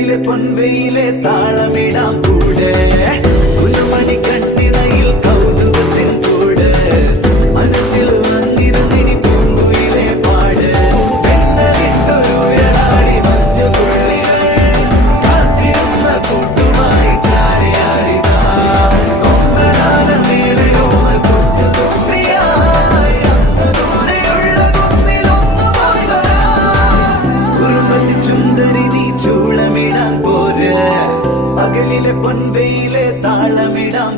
പകലിലെ പൊൻവെയിലെ താളമിടാം കൂടെ കുലുമണി കണ്ണിണയിൽ കൗതുകത്തിൻ കൂടെ മനസ്സിൽ വന്നിരുന്നിനി പൂങ്കുയിലെ പാട് പെണ്ണലിട്ടൊരുയരാടി മഞ്ഞുപുള്ളികൾ കാത്തിരുന്ന കൂട്ടുമായി ചാരിയാരിതാ കൊമ്പനാന മേലയോമൽ കൊച്ചു തുമ്പിയായി അന്ന് ദൂരെയുള്ള കുന്നിലൊന്നുമായി വരാം കുറുമ്പത്തി ചുന്ദരി നീ ചൂളമിടാൻ പോര് പകലിലെ പൊൻവെയിലെ താളമിടാം